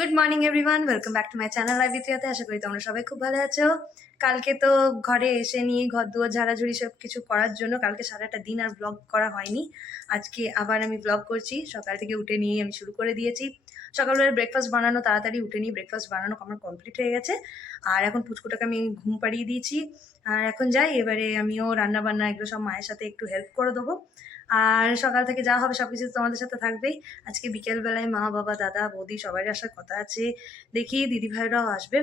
Good morning everyone, welcome back to my channel live ইতিহাতে। আশা করি তোমরা সবাই খুব ভালো আছো। কালকে তো ঘরে এসে নিয়ে ঘর দুয়ার ঝাড়াঝুড়ি সব কিছু করার জন্য কালকে সারাটা দিন আর ব্লগ করা হয়নি। আজকে আবার আমি ব্লগ করছি। সকাল থেকে উঠে নিয়ে আমি শুরু করে দিয়েছি। সকালবেলা ব্রেকফাস্ট বানানো, তাড়াতাড়ি উঠে নিয়ে ব্রেকফাস্ট বানানো আমার কমপ্লিট হয়ে গেছে। আর এখন পুচকুটাকে আমি ঘুম পাড়িয়ে দিয়েছি। আর এখন যাই, এবারে আমিও রান্না বান্না এগুলো সব মায়ের সাথে একটু হেল্প করে দেবো। আর সকাল থেকে যা হবে সবকিছু তোমাদের সাথে থাকবেই। আজকে বিকেলবেলায় মা বাবা দাদা বৌদি সবাই আসার কথা আছে। দেখি দিদিভাইরাও আসবে,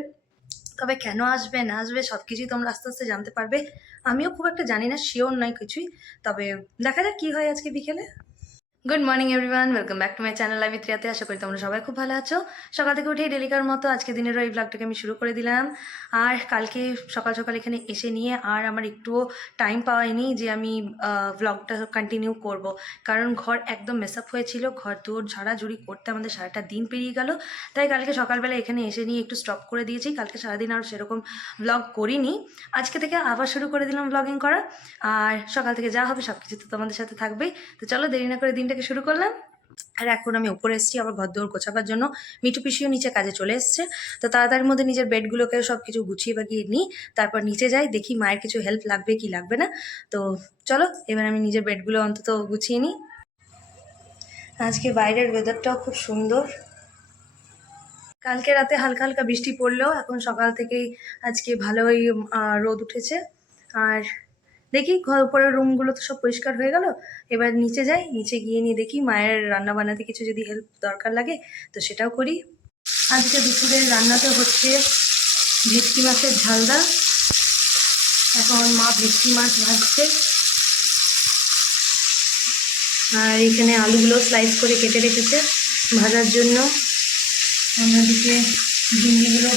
তবে কেন আসবে না আসবে সবকিছুই তোমরা আস্তে আস্তে জানতে পারবে। আমিও খুব একটা জানি না, শিওর নয় কিছুই, তবে দেখা যাক কি হয় আজকে বিকেলে। Good morning everyone, welcome back to my channel live ইত্রিয়াতে। আশা করি তোমরা সবাই খুব ভালো আছো। সকাল থেকে উঠেই ডেলিকার মতো আজকে দিনেরও এই ব্লগটাকে আমি শুরু করে দিলাম। আর কালকে সকাল সকাল এখানে এসে নিয়ে আর আমার একটুও টাইম পাওয়াইনি যে আমি ব্লগটা কন্টিনিউ করব, কারণ ঘর একদম মেস আপ হয়েছিল। ঘর দৌড় ঝাড়াঝুড়ি করতে আমাদের সারাটা দিন পেরিয়ে গেল। তাই কালকে সকালবেলা এখানে এসে নিয়ে একটু স্টপ করে দিয়েছি। কালকে সারাদিন আর সেরকম ব্লগ করিনি। আজকে থেকে আবার শুরু করে দিলাম ব্লগিং করা। আর সকাল থেকে যা হবে সব কিছু তো তোমাদের সাথে থাকবেই। তো চলো দেরি না করে দিনটাকে শুরু করলাম। আর এখন আমি উপরে এসেছি আবার ঘরদোর গোছাবার জন্য। মিঠু পিসিও নিচে কাজে চলে এসছে। তো তাড়াতাড়ির মধ্যে নিজের বেডগুলোকে সব কিছু গুছিয়ে বাগিয়ে নিই, তারপর নিচে যাই, দেখি মায়ের কিছু হেল্প লাগবে কি লাগবে না। তো চলো এবার আমি নিজের বেডগুলো অন্তত গুছিয়ে নিই। আজকে বাইরের ওয়েদারটাও খুব সুন্দর। কালকে রাতে হালকা হালকা বৃষ্টি পড়লেও এখন সকাল থেকেই আজকে ভালোই রোদ উঠেছে। আর দেখি ঘর উপরের রুমগুলো তো সব পরিষ্কার হয়ে গেল। এবার নিচে যাই, নিচে গিয়ে নিয়ে দেখি মায়ের রান্না বান্নাতে কিছু যদি হেল্প দরকার লাগে তো সেটাও করি। আজকে দুপুরের রান্নাতে হচ্ছে ভেটকি মাছের ঝালদা। এখন মা ভেটকি মাছ ভাজছে। আর এখানে আলুগুলো স্লাইস করে কেটে রেখেছে ভাজার জন্য। অন্যদিকে ভিন্ডিগুলো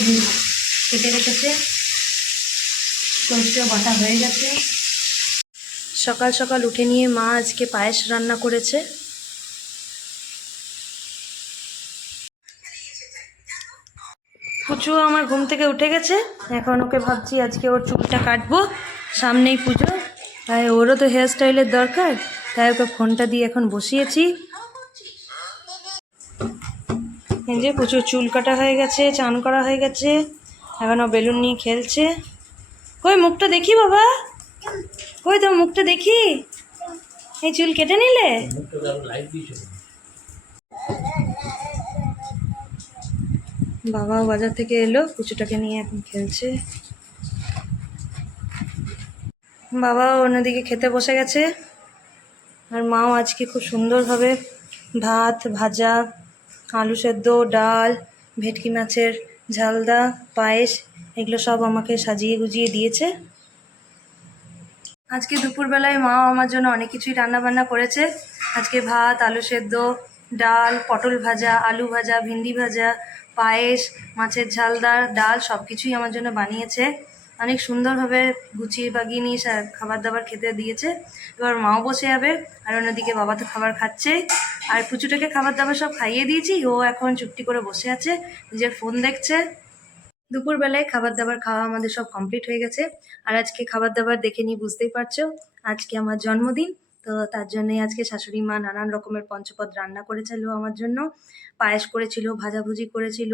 কেটে রেখেছে। সরষেও বাটা হয়ে গেছে। সকাল সকাল উঠে নিয়ে মা আজকে পায়েস রান্না করেছে। পুচু আমার ঘুম থেকে উঠে গেছে। এখন ওকে ভাবছি আজকে ওর চুলটা কাটবো, সামনেই পুজো, তাই ওরও তো হেয়ার স্টাইলের দরকার। তাই ওকে ফোনটা দিয়ে এখন বসিয়েছি। এই যে পুচুর চুল কাটা হয়ে গেছে, চান করা হয়ে গেছে, এখনও বেলুন নিয়ে খেলছে। কই মুখটা দেখি বাবা, কই তো মুখটা দেখি। এই চুল কেটে নিলে? বাবাও বাজার থেকে এলো, পুচুটাকে নিয়ে এখন খেলছে। বাবাও অন্যদিকে খেতে বসে গেছে। আর মাও আজকে খুব সুন্দরভাবে ভাত, ভাজা, আলু সেদ্ধ, ডাল, ভেটকি মাছের ঝালদা, পায়েস এগুলো সব আমাকে সাজিয়ে গুজিয়ে দিয়েছে। আজকে দুপুরবেলায় মাও আমার জন্য অনেক কিছুই রান্নাবান্না করেছে। আজকে ভাত, আলু সেদ্ধ, ডাল, পটল ভাজা, আলু ভাজা, ভিন্ডি ভাজা, পায়েস, মাছের ঝালদা, ডাল সব কিছুই আমার জন্য বানিয়েছে। অনেক সুন্দরভাবে গুছিয়ে বাগিয়ে নিয়ে খাবার দাবার খেতে দিয়েছে। এবার মাও বসে যাবে। আর অন্যদিকে বাবা তো খাবার খাচ্ছে। আর পুচুটাকে খাবার দাবার সব খাইয়ে দিয়েছি, ও এখন চুপটি করে বসে আছে, নিজের ফোন দেখছে। দুপুরবেলায় খাবার দাবার খাওয়া আমাদের সব কমপ্লিট হয়ে গেছে। আর আজকে খাবার দাবার দেখে নিয়ে বুঝতেই পারছো আজকে আমার জন্মদিন। তো তার জন্যই আজকে শাশুড়ি মা নানান রকমের পঞ্চপদ রান্না করেছিল আমার জন্য। পায়েস করেছিল, ভাজাভুজি করেছিল,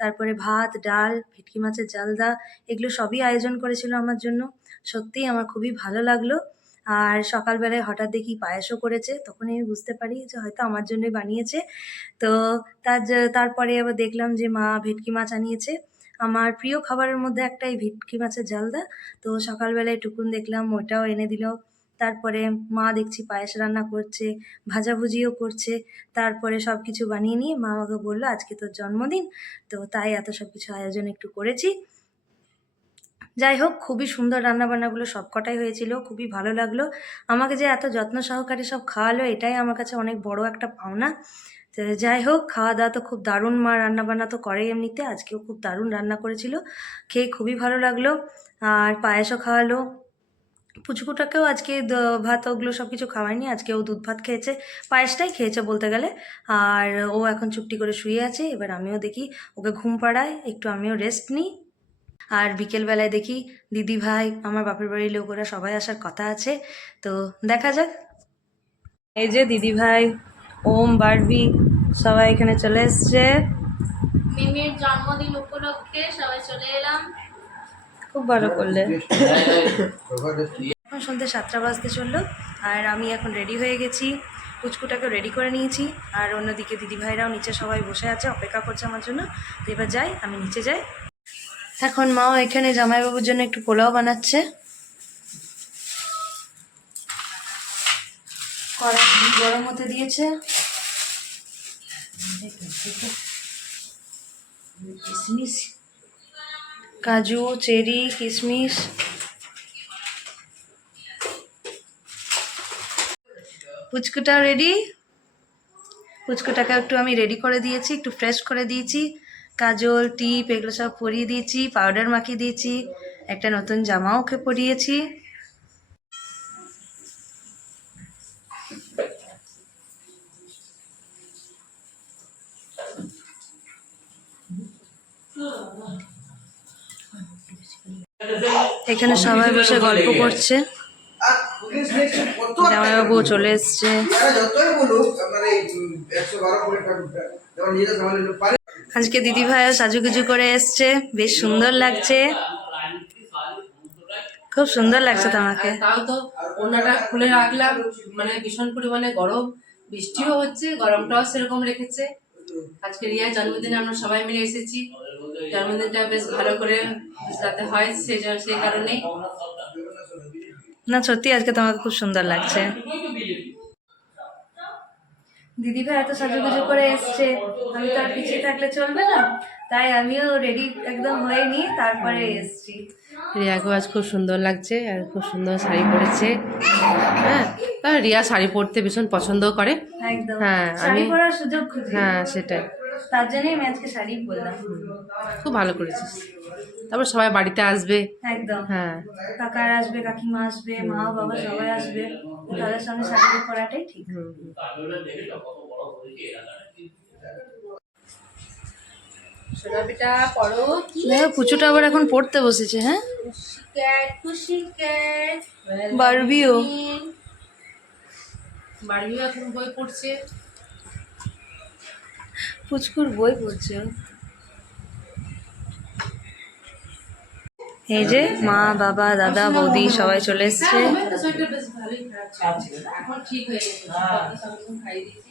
তারপরে ভাত, ডাল, ভেটকি মাছের ঝালদা এগুলো সবই আয়োজন করেছিল আমার জন্য। সত্যিই আমার খুবই ভালো লাগলো। আর সকালবেলায় হঠাৎ দেখি পায়েসও করেছে, তখনই আমি বুঝতে পারি যে হয়তো আমার জন্যই বানিয়েছে। তো তারপরে আবার দেখলাম যে মা ভেটকি মাছ আনিয়েছে। আমার প্রিয় খাবারের মধ্যে একটা এই ভেটকি মাছের ঝালদা। তো সকালবেলায় টুকুন দেখলাম ওইটাও এনে দিল। তারপরে মা দেখছি পায়েস রান্না করছে, ভাজাভুজিও করছে। তারপরে সব কিছু বানিয়ে নিয়ে মা আমাকে বললো আজকে তোর জন্মদিন, তো তাই এত সব কিছু আয়োজন একটু করেছি। যাই হোক, খুবই সুন্দর রান্নাবান্নাগুলো সব কটাই হয়েছিল, খুবই ভালো লাগলো। আমাকে যে এত যত্ন সহকারে সব খাওয়ালো এটাই আমার কাছে অনেক বড় একটা পাওনা। তো যাই হোক, খাওয়া দাওয়া তো খুব দারুণ, মা রান্নাবান্না তো করেই এমনিতে, আজকেও খুব দারুণ রান্না করেছিল, খেয়ে খুবই ভালো লাগলো। আর পায়েসও খাওয়ালো। পুচকুটাকেও আজকে ভাত ওগুলো সব কিছু খাওয়ায়নি, আজকে ও দুধ ভাত খেয়েছে, পায়েসটাই খেয়েছে বলতে গেলে। আর ও এখন চুপটি করে শুয়ে আছে। এবার আমিও দেখি ওকে ঘুম পাড়ায়, একটু আমিও রেস্ট নিই। আর বিকেলবেলায় দেখি দিদি ভাই, আমার বাপের বাড়ির লোক, ওরা সবাই আসার কথা আছে। তো দেখা যাক। এই যে দিদি ভাই, ওম, বারবি সবাই এখানে চলে এসছে। মিমির জন্মদিন উপলক্ষে সবাই চলে এলাম। খুব ভালো করলে। এখন সন্ধ্যে 7টা বাজতে চললো, আর আমি এখন রেডি হয়ে গেছি। পুচকুটাকেও রেডি করে নিয়েছি, আর অন্যদিকে দিদিভাইরাও নিচে সবাই বসে আছে, অপেক্ষা করছে আমার জন্য। তো এবার যাই, আমি নিচে যাই। এখন মাও এখানে জামাইবাবুর জন্য একটু পোলাও বানাচ্ছে। কড়াই গরম হতে দিয়েছে। কিশমিশ, কাজু, চেরি, কিশমিশ। পুচকুটাও রেডি। পুচকুটাকে একটু আমি রেডি করে দিয়েছি, একটু ফ্রেশ করে দিয়েছি। কাজল, টিপ এগুলো সব পরিয়ে দিয়েছি, পাউডার মাখিয়ে দিয়েছি, একটা নতুন জামাও ওকে পরিয়েছি। এখানে সবাই বসে গল্প করছে। জামাইবাবু চলে এসছে। আজকে দিদি ভাইও সাজুগুজু করে এসছে, বেশ সুন্দর লাগছে। খুব সুন্দর লাগছে তোমাকে। তাও তো ওনাটা খুলে রাখলাম, মানে ভীষণ পরিমাণে গরম, বৃষ্টিও হচ্ছে, গরমটাও সেরকম রেখেছে। আজকে রিয়ার জন্মদিনে আমরা সবাই মিলে এসেছি, জন্মদিনটা বেশ ভালো করে যাতে হয় সেই কারণেই। না সত্যি আজকে তোমাকে খুব সুন্দর লাগছে। দিদি ভাই এত সাজুগুজু করে এসছে, আমি তো আর পিছিয়ে থাকলে চলবে না, তাই আমিও রেডি একদম হয়ে নিয়ে তারপরে এসছি। রিয়াকেও আজ খুব সুন্দর লাগছে, আর খুব সুন্দর শাড়ি পরেছে। হ্যাঁ, কারণ রিয়া শাড়ি পরতে ভীষণ পছন্দও করে। একদম হ্যাঁ, শাড়ি পরার সুযোগ খুঁজি। হ্যাঁ সেটাই, তার জন্যই আমি আজকে শাড়ি পরলাম। খুব ভালো করেছিস। তারপর সবাই বাড়িতে আসবে। একদম, হ্যাঁ, কাকার আসবে, কাকিমা আসবে, মা বাবা সবাই আসবে, তাদের সঙ্গে শাড়ি পরাটাই ঠিক। সোনাপিটা পড়ো কি? দেখো পুচুটা আবার এখন পড়তে বসেছে। হ্যাঁ, বারবিও বারবিও এখন বই পড়ছে। পুচকুর বই পড়ছে। এই যে মা বাবা দাদা বৌদি সবাই চলে এসছে। এখন ঠিক হয়ে গেছে, খাইয়ে দিয়েছি।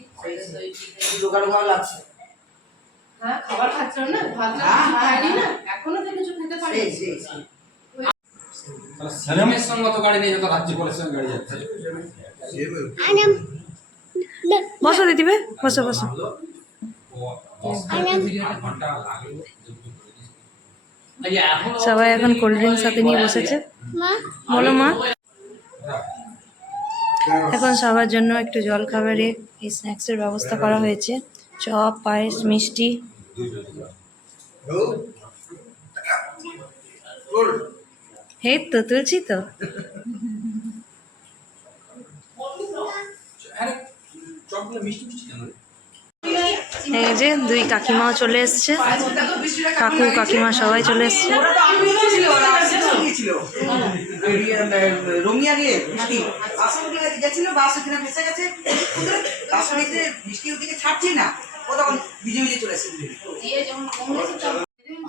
হ্যাঁ, খাবার খাচ্ছিল না, ভাত খাইনি না, এখনো তো কিছু খেতে পারে। সিনেমের সঙ্গে তো গাড়ি নেই, যত রাজ্য কলের গাড়ি যাচ্ছে। বসো দিদি ভাই, বসো বসো। সবাই এখন কোল্ড ড্রিঙ্কস সাথে নিয়ে বসেছে। বলো মা। এখন সবার জন্য একটু জল খাবারে এই স্ন্যাক্সের ব্যবস্থা করা হয়েছে, চপ, পায়েস, মিষ্টি। এই তো তুলছি তো। এই যে দুই কাকিমাও চলে এসছে, কাকু কাকিমা সবাই চলে এসছে।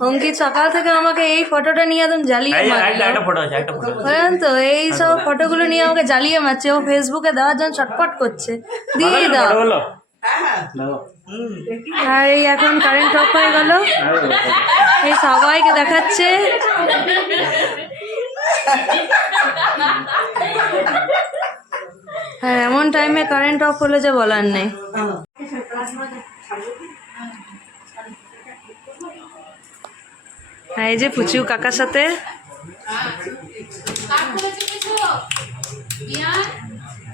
অঙ্কিত সকাল থেকে আমাকে এই ফটোটা নিয়ে একদম জ্বালিয়ে মারলো, তো এই সব ফটোগুলো নিয়ে আমাকে জ্বালিয়ে মারছে। ও ফেসবুকে দেওয়ার জন্য ছটফট করছে, দিয়ে দাও। আর এই এখন কারেন্ট অফ হয়ে গেল, এই সবাইকে দেখাচ্ছে। হ্যাঁ, এমন টাইমে কারেন্ট অফ হলে যে বলার নেই। হ্যাঁ, এই যে পুচু কাকার সাথে।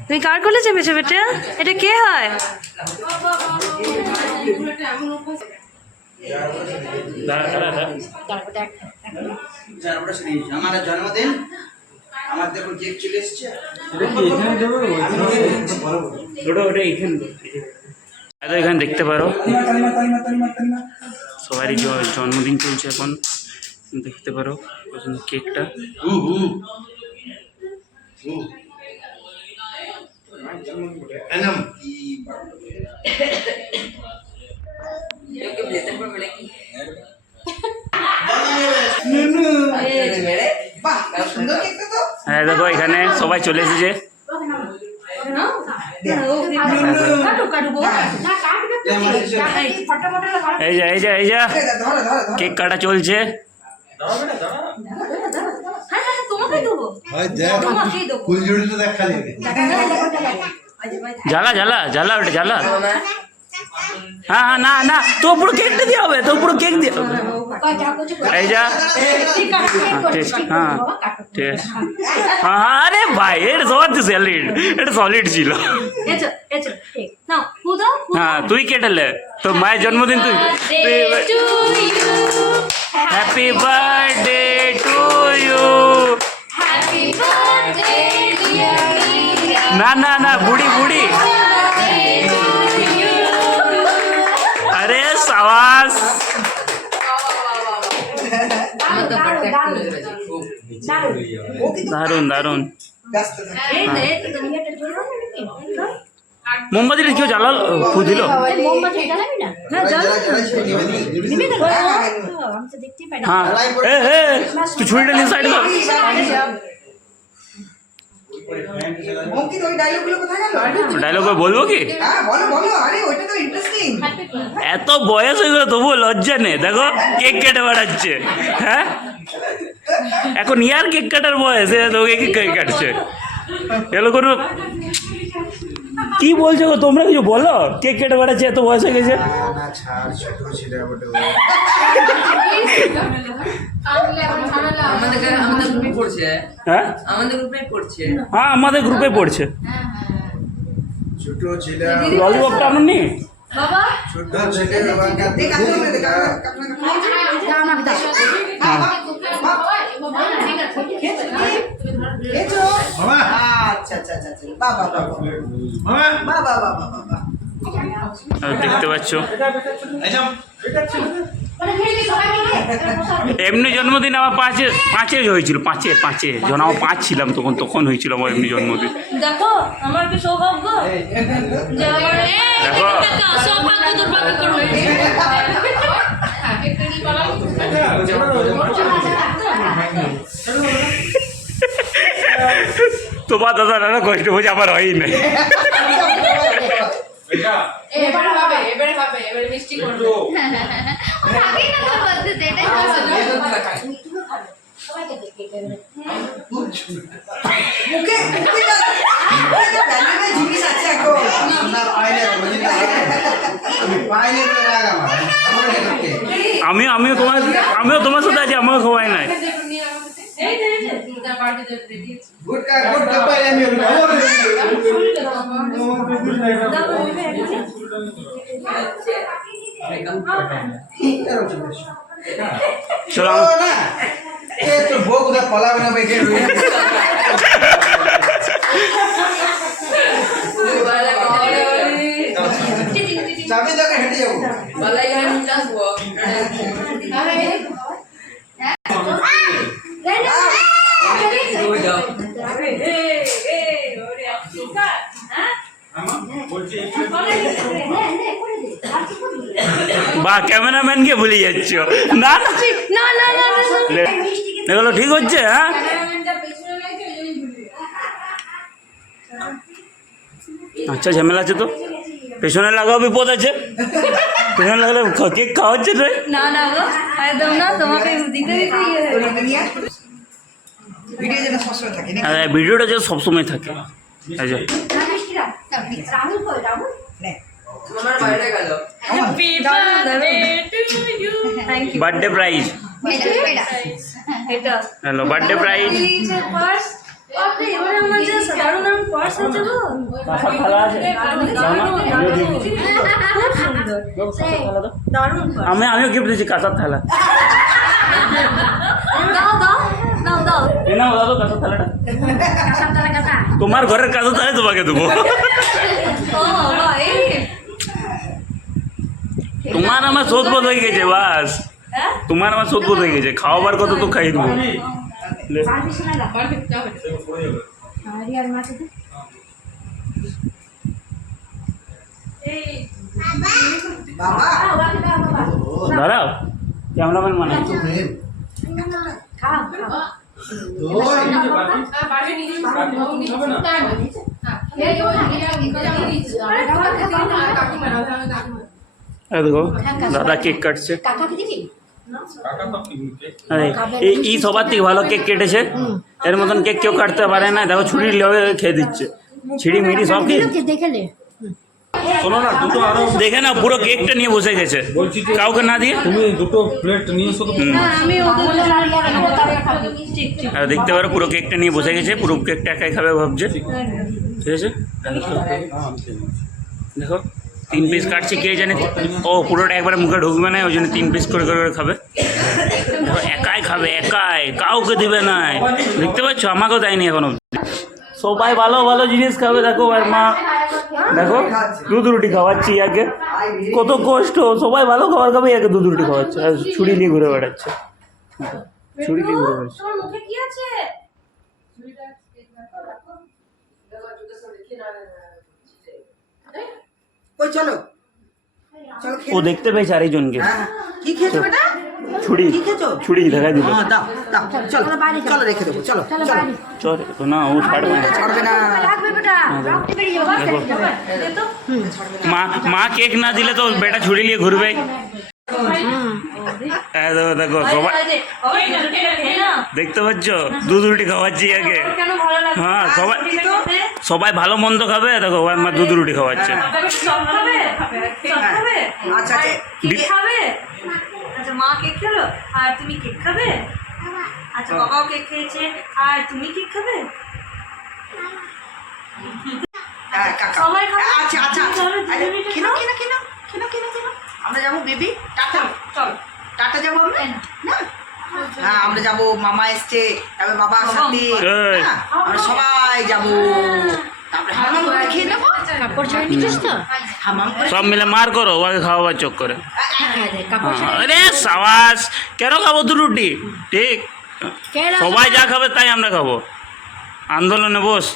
তুমি কার কোলে চেপেছো বেটা? এটা কে হয়? আমার জন্মদিন, আমার দেখুন কেক চলে এসছে। এখানে দেখতে পারো সবারই জন্মদিন চলছে এখন, দেখতে পারো কেকটা। এই দেখো এখানে সবাই চলে এসেছে। এই যা এই যা এই যা কেক কাটা চলছে। জ্বালা জ্বালা জ্বালা ওটা জ্বালা। হ্যাঁ হ্যাঁ না না তো পুরো কেকটা দিয়ে হবে, তো পুরো কেক দিয়ে হবে। এই যা হ্যাঁ ঠিক হ্যাঁ ঠিক আছে। হ্যাঁ হ্যাঁ আরে ভাই এটা সহজ সলিড, এটা সলিড ছিল। হ্যাঁ তুই কেটেলে তো মায়ের জন্মদিন তুই। Happy birthday to you. না না না বুড়ি বুড়ি। আরে সাবাস। দারুন দারুন। মোমবাতিটা কেউ জ্বালাল ফু দিল। হ্যাঁ তুই ছুরিটা নিয়ে সাইড কর। ডায়লগ বলবো কি? এত বয়স হয়ে গেল তবুও লজ্জা নেই। দেখো কেক কেটে বেড়াচ্ছে। হ্যাঁ এখন ইয়ার কেক কাটার বয়স, তোকে কেক কাটছে। এগুলো কোনো কি বলছো গো তোমরা, কিছু বলো? কেক কেটে বেড়াচ্ছে, এত বয়স হয়ে গেছে। আমাদের গ্রুপে পড়ছে। হ্যাঁ আমাদের গ্রুপে পড়ছে। হ্যাঁ আমাদের গ্রুপে পড়ছে। ললিপপটা আমার নেই। দেখতে পাচ্ছ এমনি জন্মদিন আমার পাঁচে হয়েছিল, পাঁচে যখন আমার 5 ছিলাম তখন হয়েছিল আমার এমনি জন্মদিন। দেখো আমার কি সৌভাগ্য যে আমার দেখো সৌভাগ্য দুর্ভাগ্য করবে। তোমার দাদা দাদা কষ্ট হয়েছে, আমার হয়ই নাই। এবারে হবে এবারে মিষ্টি করবো। আমিও তোমার সাথে আছি, আমাকে খোয়াই নাই। চলো চাবি দেখে হেঁটে যাবো। বা ক্যামেরাম্যানকে ভুলে যাচ্ছ। না এগুলো ঠিক হচ্ছে। হ্যাঁ আচ্ছা ঝামেলা আছে তো পেছনে লাগাও, বিপদ আছে। পেছনে লাগালে কেক খাওয়াচ্ছে রে। না না গো একদম না, তোমাকে দিতে ভিডিওটা যে সবসময় থাকে। আচ্ছা আমার বাইরে গেল। বার্থডে প্রাইজ এটা হ্যালো বার্থডে প্রাইজ। পার্স এবারে আমার যে দারুণ দারুণ পার্স আছে গো। আমিও গিফট দিচ্ছি কাঁসার থালা। দাও দাও দাও দাও এ নাও দাদা কাঁসার থালাটা। তোমার ঘরের কাঁসার থালা তোমাকে দেবো। ও বাবা এই তোমার আমার শোধবোধ হয়ে গেছে বাস। তোমার আমার শোধবোধ হয়ে গেছে, খাওয়াবার কথা তো খাই দেবো। দাঁড়াও ক্যামেরাম্যান মানে দেখো দাদা কেক কাটছে। আরে এই সবার থেকে ভালো কেক কেটেছে, এর মতন কেক কেউ কাটতে পারে না। দেখো ছুরি লগে খেয়ে দিচ্ছে, ছিঁড়ি মিড়ি সব খেয়ে শোনো না, দুটো আরো দেখে না পুরো কেকটা নিয়ে বসে গেছে বলছি যে কাউকে না দিয়ে। তুমি দুটো প্লেট নিয়ে এসো তো। আর দেখতে পারো পুরো কেকটা নিয়ে বসে গেছে, পুরো কেকটা একাই খাবে ভাবছে। ঠিক আছে, দেখো 3 পিস কাটছে, কে জানে ও পুরোটা একবারে মুখে ঢুকবে না, ওই জন্য 3 পিস করে করে খাবে। দেখো একাই খাবে, একাই, কাউকে দিবে না। দেখতে পাচ্ছ, আমাকেও দেয়নি এখনো। সবাই ভালো ভালো জিনিস খাবে। দেখো আর মা দেখো দুধ রুটি খাওয়াচ্ছি ইয়াকে, কত কষ্ট। সবাই ভালো খাবার খাবে, ইয়াকে দুধ রুটি খাওয়াচ্ছে আর ছুরি নিয়ে ঘুরে বেড়াচ্ছে, ছুরি নিয়ে ঘুরে বেড়াচ্ছে। তোমার মুখে কি আছে? ওই চলো চলো ও দেখতে পেয়েছে আরেকজনকে, কি খেয়েছো বেটা? ছুরি কি খেয়েছো? ছুরি দেখাই দিল। হ্যাঁ দাও দাও, চলো চলো রেখে দেবো, চলো চলো। চল না, ও ছাড়বে না। ছাড়বে না। দেখো মা কেক না দিলে তো বেটা ছুরি নিয়ে ঘুরবে। দেখো দেখো সবাই দেখতে পাচ্ছ, দুধ রুটি খাওয়াচ্ছি আগে। হ্যাঁ সবাই সবাই ভালো মন্দ খাবে। দেখো মা দুধ রুটি খাওয়াচ্ছে। আচ্ছা কেক খাবে? আচ্ছা মা কেক খেলো আর তুমি কেক খাবে? আচ্ছা বাবাও কেক খেয়েছে আর তুমি কেক খাবে? হ্যাঁ কাকা, সবাই খাবে? আচ্ছা আচ্ছা চলো, আরে, দুজনে খেলো খাও। খেলো খেলো খেলো খেলো খেলো। আমরা যাবো বেবি, টাটা চলো, টাটা যাবো আমরা না। হ্যাঁ আমরা যাবো, মামা এসছে, তারপরে বাবার সাথে এই। হ্যাঁ, আমরা সবাই যাবো, তারপরে হামাম করে খেয়ে নেবো। হামাম করে সব মিলে মার করো ওকে খাওয়াবার চোখ করে। আরে সাবাস, কেন খাবো দু রুটি? ঠিক, সবাই যা খাবে তাই আমরা খাবো। আন্দোলনে বস,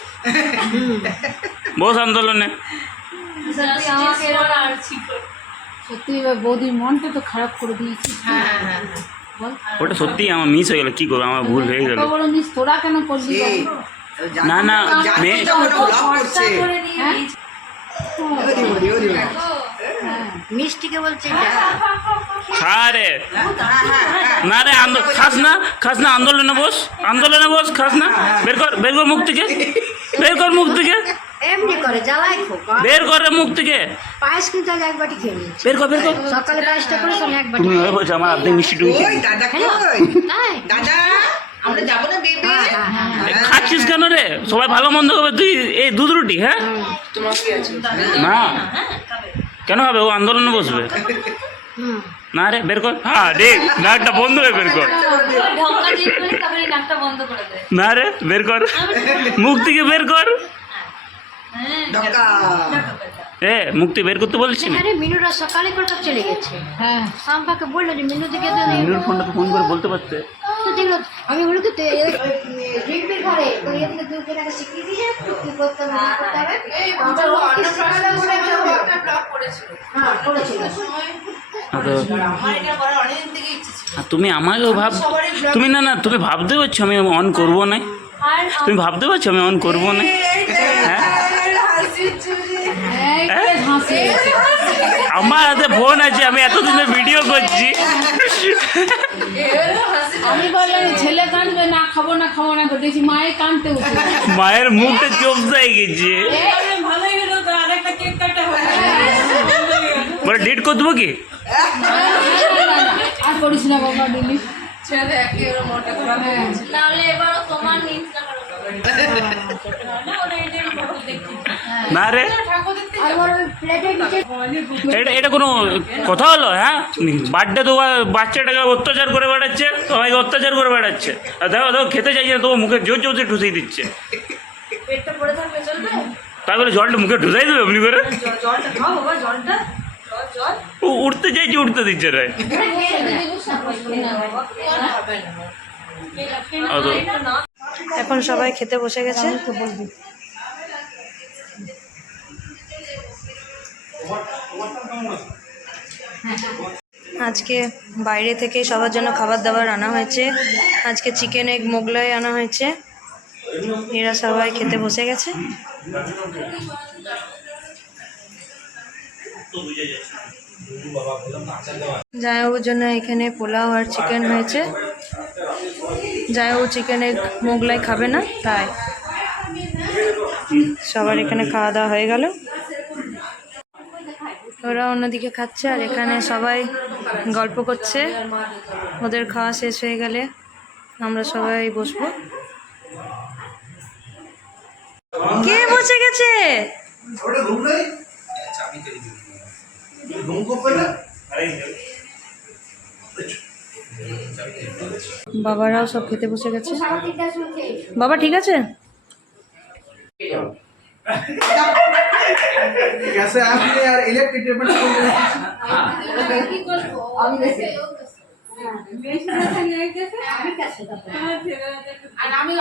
বস আন্দোলনে। সত্যি এবার বৌদির মনটা তো খারাপ করে দিয়েছি। ওটা সত্যিই আমার মিস হয়ে গেল, কি করবো, আমার ভুল হয়ে গেল। এত বড় মিস তোরা কেন করলি? এ, না, না, জানি মেয়ে- তো ওটা vlog করছে। ওরে ওরে ওরে ওরে। মিষ্টিকে বলছে খা রে, হ্যাঁ হ্যাঁ হ্যাঁ। না রে খাস না, খাস না, আন্দোলনে বস, আন্দোলনে বস, খাস না। বের কর, বের কর মুখ থেকে, বের কর মুখ থেকে, এমনি করে জ্বালাই খোকা বের কর রে মুখ থেকে, পায়েস কিন্তু আগে এক বাটি খেয়ে নিয়েছি বের কর, বের কর। সকালে পায়েসটা করে আমি এক বাটি তুমি ওই বলছো আমার আপনি মিষ্টি টুকু ওই দাদা কই? তাই দাদা আমরা যাবো না বেবি? খাচ্ছিস কেন রে? সবাই ভালো মন্দ খাবে, তুই এই দুধ রুটি? হ্যাঁ না, কেন হবে? ও আন্দোলনে বসবে না রে, বের কর। হ্যাঁ দেখ, নাকটা বন্ধ হয়ে বের কর। ঢক্কা দিয়ে ফেলে তারপরে নাকটা বন্ধ করে দেয়। না রে, বের কর, মুখ থেকে বের কর। ঢকা। মুখ থেকে বের করতে বলছি না। আরে মিনুরা সকালে কোথাও চলে গেছে হ্যাঁ সাম্পাকে বললো যে মিনু দিকে তো নেই মিনুর ফোনটা তো ফোন করে বলতে পারতে। তো দেখলো আমি বলি তো রিকবির ঘরে তো এদিকে দুই দিন আগে শিখিয়ে দিয়ে কি করতে হবে না করতে হবে হ্যাঁ করেছিল আর তুমি আমাকেও তুমি না তুমি ভাবতে পারছো আমি অন করবো না? তুমি ভাবতে পারছো আমি অন করবো না? হ্যাঁ, হাসি আমার হাতে ফোন আছে, আমি এতদিনে ভিডিও করছি। আমি বললাম ছেলে কাঁদবে না, খাবো না খাবো না করে দেখছি মায়ের কাঁদতে উঠে মায়ের মুখটা চোখ হয়ে গেছে। ভালোই হলো তো, আরেকটা কেক কাটা হবে। বলে ডিট করে দেবো কি? আর করিস না বাবা দিলি নাহলে এবার তোমার নিচটা না রে, আর ওর ওই প্লেটের নিচে এটা কোনো কথা হলো? হ্যাঁ, বার্থডে তো বাচ্চাটাকে অত্যাচার করে বেড়াচ্ছে, সবাইকে অত্যাচার করে বেড়াচ্ছে। আর দেখো দেখো খেতে চাইছে না, তবু মুখে জোর জোর ঠুসিয়ে দিচ্ছে। পেটটা পড়ে থাকবে চলবে? তাই বলে জলটা মুখে ঢুসাই দেবে এমনি করে? জলটা খাও বাবা, জলটা জল ও উঠতে চাইছে, উঠতে দিচ্ছে রে। এখন সবাই খেতে বসে গেছে। আজকে বাইরে থেকে সবার জন্য খাবার দাবার আনা হয়েছে। আজকে চিকেন এগ মোগলাই আনা হয়েছে। এরা সবাই খেতে বসে গেছে। জামাইবাবুর জন্য এখানে পোলাও আর চিকেন হয়েছে। জামাইবাবু চিকেন এগ মোগলাই খাবে না, তাই সবার এখানে খাওয়া দাওয়া হয়ে গেল। ওরা অন্যদিকে খাচ্ছে আর এখানে সবাই গল্প করছে। ওদের খাওয়া শেষ হয়ে গেলে আমরা সবাই বসবো। কে বসে গেছে? বাবারাও সব খেতে বসে গেছে। বাবা ঠিক আছে? कैसे आपने यार इलेक्ट्रिक ट्रीटमेंट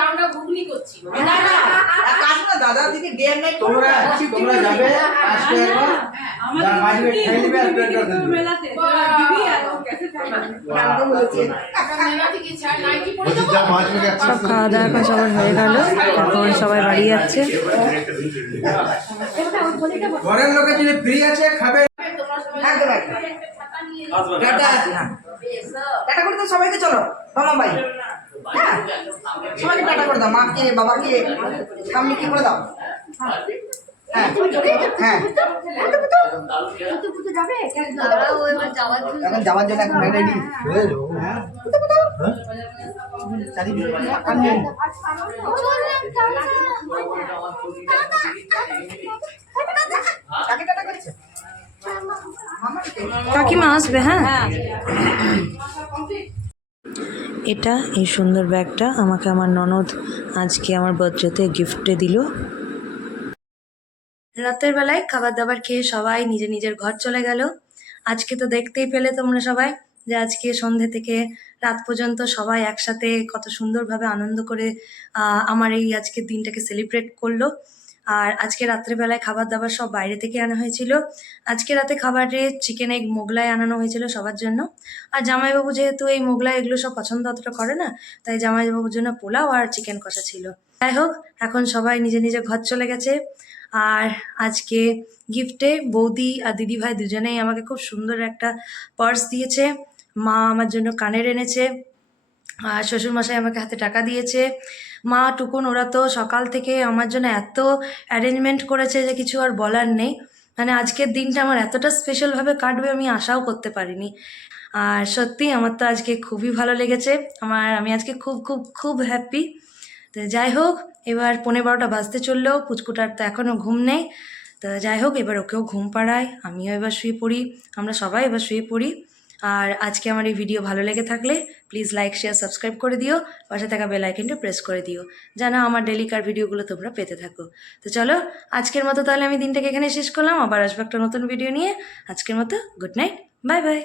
আমরা ঘুগনি করছি। কাজ না দাদা দিদি ডে এন্ড নাইট তোমরা যাবে আজকে একবার যার মাঝে খাই দিবে আর প্লেট করে দিবে সব খাওয়া দাওয়া এখন সবার হয়ে গেল। এখন সবাই বাড়ি যাচ্ছে। ঘরের লোকে যদি ফ্রি আছে খাবে। একদম টাটা টাটা করে দাও সবাইকে। চলো মামা ভাই, হ্যাঁ সবাইকে টাটা করে দাও। মাকে বাবাকে সামনে কি করে দাও। হ্যাঁ হ্যাঁ এখন যাওয়ার জন্য এখন রেডি। কাকিমা আসবে। হ্যাঁ, এটা এই সুন্দর ব্যাগটা আমাকে আমার ননদ আজকে আমার বার্থডেতে গিফটে দিল। রাতের বেলায় খাবার দাবার খেয়ে সবাই নিজের নিজের ঘর চলে গেল। আজকে তো দেখতেই পেলে তোমরা সবাই যে আজকে সন্ধে থেকে রাত পর্যন্ত সবাই একসাথে কত সুন্দরভাবে আনন্দ করে আমার এই আজকের দিনটাকে সেলিব্রেট করলো। আর আজকে রাত্রেবেলায় খাবার দাবার সব বাইরে থেকে আনা হয়েছিল। আজকে রাতে খাবারে চিকেন এগ মোগলাই আনানো হয়েছিল সবার জন্য। আর জামাইবাবু যেহেতু এই মোগলাই এগুলো সব পছন্দ অতটা করে না, তাই জামাইবাবুর জন্য পোলাও আর চিকেন কষা ছিল। যাই হোক, এখন সবাই নিজে নিজে ঘর চলে গেছে। আর আজকে গিফটে বৌদি আর দিদিভাই দুজনেই আমাকে খুব সুন্দর একটা পার্স দিয়েছে। মা আমার জন্য কানের এনেছে, আর শ্বশুরমশাই আমাকে হাতে টাকা দিয়েছে। মা টুকুন ওরা তো সকাল থেকে আমার জন্য এত অ্যারেঞ্জমেন্ট করেছে যে কিছু আর বলার নেই। মানে আজকের দিনটা আমার এতটা স্পেশালভাবে কাটবে আমি আশাও করতে পারিনি। আর সত্যি আমার তো আজকে খুবই ভালো লেগেছে। আমি আজকে খুব খুব খুব হ্যাপি। তো যাই হোক, এবার 11:15 বাজতে চললো। পুচকুটার তো এখনও ঘুম নেই। তো যাই হোক, এবার ওকেও ঘুম পাড়ায়, আমিও এবার শুয়ে পড়ি, আমরা সবাই এবার শুয়ে পড়ি। আর আজকে আমার এই ভিডিও ভালো লেগে থাকলে প্লিজ লাইক শেয়ার সাবস্ক্রাইব করে দিও, পাশে থাকা বেল আইকনটা প্রেস করে দিও, যেন আমার ডেলিকার ভিডিওগুলো তোমরা পেতে থাকো। তো চলো, আজকের মতো তাহলে আমি দিনটাকে এখানে শেষ করলাম। আবার আসবো একটা নতুন ভিডিও নিয়ে। আজকের মতো গুড নাইট, বাই বাই।